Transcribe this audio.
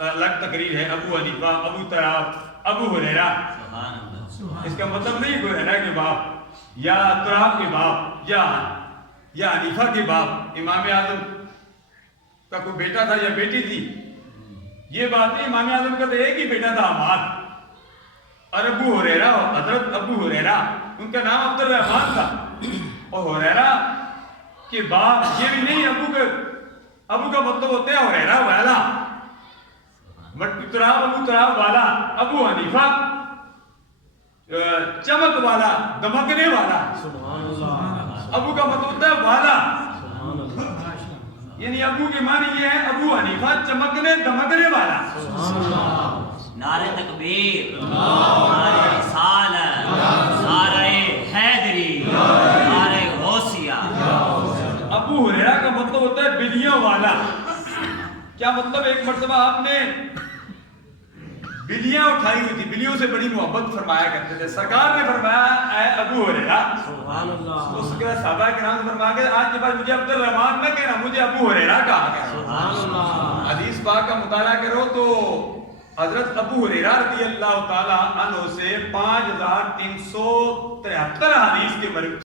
الگ تقریر ہے، ابو حنیفہ، ابو تراب، ابو ہریرہ۔ اس کا مطلب نہیں کوئی ہریرہ کے باپ یا تراب کے باپ یا حنیفہ کے باپ امام اعظم کا کوئی بیٹا تھا یا بیٹی تھی، یہ بات نہیں۔ امام اعظم کا تو ایک ہی بیٹا تھا حماد، اور ابو ہریرہ، حضرت ابو ہریرہ، ان کا نام عبد الرحمن تھا۔ اور ہریرہ کے باپ یہ بھی نہیں، ابو کا مطلب ہوتا ہے ہریرہ والا، تراب، ابو تراب والا، ابو حنیفہ چمک والا، دمکنے والا۔ ابو کا مطلب ہوتا ہے والا، یعنی ابو کے معنی یہ ہے ابو حنیفہ چمکنے دمکنے والا۔ نعرہ تکبیر، نعرہ رسالت، نعرہ حیدری، نعرہ غوثیہ۔ ابو ہریرہ کا مطلب ہوتا ہے بلیوں والا۔ کیا مطلب؟ ایک مرتبہ آپ نے بلیاں اٹھائی ہوئی تھی، بلیوں سے بڑی محبت فرمایا کرتے تھے۔ سرکار نے فرمایا اے ابو ہریرہ، اس کے بعد صحابہ کرام نے فرمایا کہ آج کے بعد مجھے عبد الرحمن نہ کہنا، مجھے ابو ہریرہ کہا کرو۔ حدیث پاک کا مطالعہ کرو تو حضرت ابو ہریرہ رضی اللہ تعالی عنہ سے 5373 حدیث کے